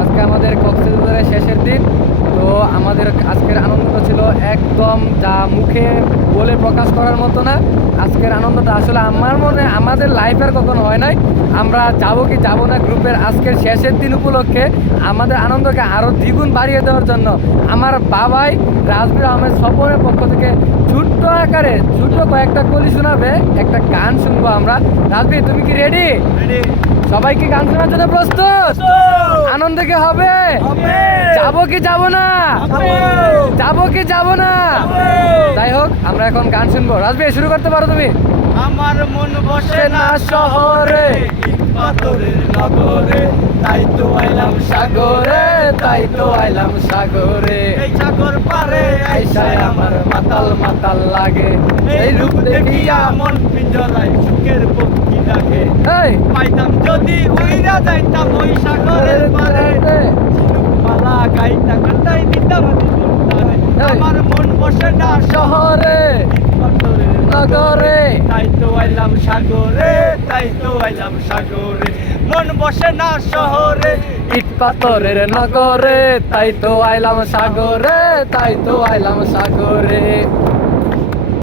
আজকে আমাদের কক্সবাজারের শেষের দিন। তো আমাদের আজকের আনন্দটা ছিল একদম যা মুখে বলে প্রকাশ করার মতো না। আজকের আনন্দটা আসলে আমার মনে আমাদের লাইফের কখনো হয় নাই। আমরা যাবো কি যাবো না গ্রুপের আজকের শেষের দিন উপলক্ষে আমাদের আনন্দকে আরও দ্বিগুণ বাড়িয়ে দেওয়ার জন্য আমার বাবাই রাজবীর আহমেদ স্বপনের পক্ষ থেকে ছোট্ট আকারে ছোট কয়েকটা কলি শোনাবে, একটা গান শুনবো আমরা। রাজবীর, তুমি কি রেডি? সবাই কি গান শোনার জন্য প্রস্তুত? আনন্দ কি হবে? যাবো কি যাবো না? যাবো কি যাবো না? যাই হোক, আমরা এখন গান শুনবো। রাজবীর, শুরু করতে পারো তুমি। আমার মন বসে না শহরে, পাথরের নগরে, তাই তো আইলাম সাগরে, তাই তো আইলাম সাগরে। এই সাগর পারে আইসায় আমার মাতাল মাতাল লাগে, এই রূপ দেখিয়া মন পিঞ্জরায় সুখের পক্ষী ডাকে। এই পাইতাম যদি উইরা যাইতাম ওই সাগরের পারে, মালা গাইতা কাটাই দিতাম দিতারে। আমার মন বসে না শহরে পাথরের নগরে, তাই তো আইলাম সাগরে, তাই তো আইলাম সাগরে। মন বসে না শহরে, ইট পাথরের নগরে, তাই তো আইলাম সাগরে, তাই তো আইলাম সাগরে।